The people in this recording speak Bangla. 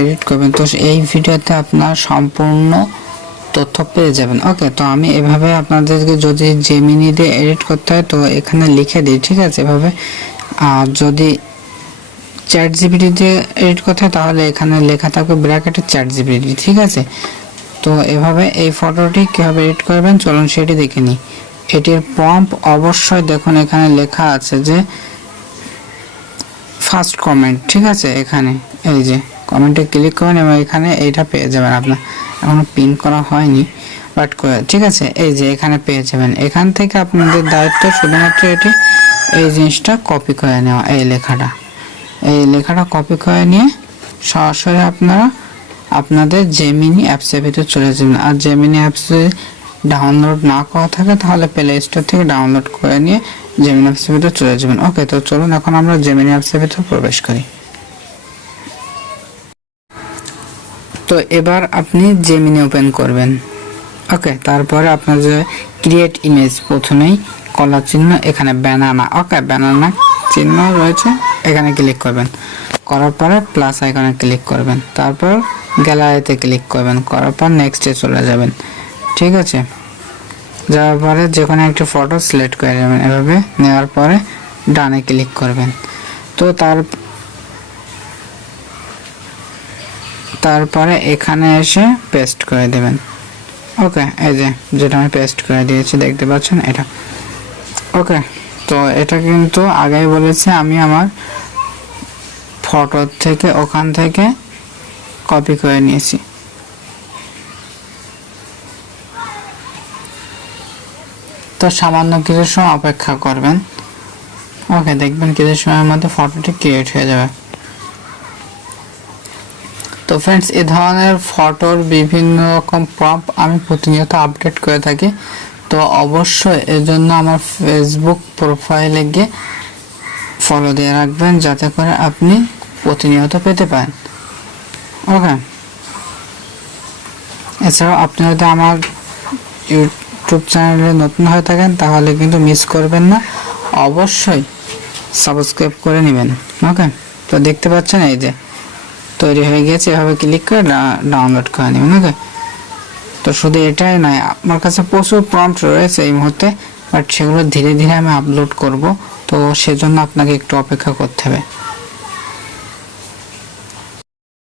এডিট করবেন। তো এই ভিডিওতে আপনার সম্পূর্ণ তথ্য পেয়ে যাবেন। ওকে তো আমি এভাবে আপনাদেরকে যদি জেমিনি দিয়ে এডিট করতে হয়, তো এখানে লিখে দিই, ঠিক আছে? এভাবে। আর যদি চ্যাট জিবিটি দিয়ে এডিট করতে হয়, তাহলে এখানে লেখা থাকবে ব্র্যাকেটে চ্যাট জিবিটি ঠিক আছে? তো এভাবে এই ফটোটি কীভাবে এডিট করবেন, চলুন সেটি দেখে নিই। এটির প্রম্প অবশ্যই দেখুন, এখানে লেখা আছে যে ফার্স্ট কমেন্ট ঠিক আছে? এখানে, এই যে। কমেন্টে ক্লিক করবেন এবং এখানে এইটা পেয়ে যাবেন। আপনার এখনও পিন করা হয়নি বাট ঠিক আছে, এই যে এখানে পেয়ে যাবেন। এখান থেকে আপনাদের দায়িত্ব শুধুমাত্র এটি, এই জিনিসটা কপি করে নেওয়া, এই লেখাটা। এই লেখাটা কপি করে নিয়ে সরাসরি আপনারা আপনাদের জেমিনি অ্যাপসের ভিতরে চলে যাবেন। আর জেমিনি অ্যাপস ডাউনলোড না করা থাকে, তাহলে প্লে স্টোর থেকে ডাউনলোড করে নিয়ে জেমিনি অ্যাপসের ভিতরে চলে যাবেন। ওকে তো চলুন, এখন আমরা জেমিনি অ্যাপসের ভিতরে প্রবেশ করি। তো এবার আপনি জেমিনি ওপেন করবেন। ওকে তারপরে আপনার যে ক্রিয়েট ইমেজ প্রথমেই কলার চিহ্ন, এখানে ব্যানানা ওকে ব্যানানা চিহ্ন রয়েছে, এখানে ক্লিক করবেন। করার পরে প্লাস আইকনে ক্লিক করবেন। তারপর গ্যালারিতে ক্লিক করবেন। করার পর নেক্সটে চলে যাবেন। ঠিক আছে? যাওয়ার পরে যে একটি ফটো সিলেক্ট করে নেবেন। এভাবে নেওয়ার পরে ডানে ক্লিক করবেন। তো তার তারপরে এখানে এসে পেস্ট করে দেবেন। ওকে এই যে, যেটা আমি পেস্ট করে দিয়েছি, দেখতে পাচ্ছেন এটা। ওকে তো এটা কিন্তু আগেই বলেছি আমি আমার ফটো থেকে, ওখান থেকে কপি করে নিয়েছি। তো সামান্য কিছু সময় অপেক্ষা করবেন। ওকে দেখবেন কিছু সময়ের মধ্যে ফটোটি ক্রিয়েট হয়ে যাবে। তো ফ্রেন্ডস এ ধরনের ফটোর বিভিন্ন রকম প্রপ আমি প্রতিনিয়ত আপডেট করে থাকি। তো অবশ্যই এর জন্য আমার ফেসবুক প্রোফাইলে গিয়ে ফলো দিয়ে রাখবেন, যাতে করে আপনি প্রতিনিয়ত পেতে পারেন। ওকে এছাড়াও আপনি যদি আমার ইউটিউব চ্যানেলে নতুন হয়ে থাকেন, তাহলে কিন্তু মিস করবেন না। অবশ্যই সাবস্ক্রাইব করে নেবেন। ওকে তো দেখতে পাচ্ছেন এই যে তৈরি হয়ে গেছে, এভাবে ক্লিক করে ডাউনলোড করে নেবেন ওকে তো শুধু এটাই নয়, আমার কাছে প্রচুর প্রম্পট রয়েছে এই মুহূর্তে বাট সেগুলো ধীরে ধীরে আমি আপলোড করব, তো সেজন্য আপনাকে একটু অপেক্ষা করতে হবে।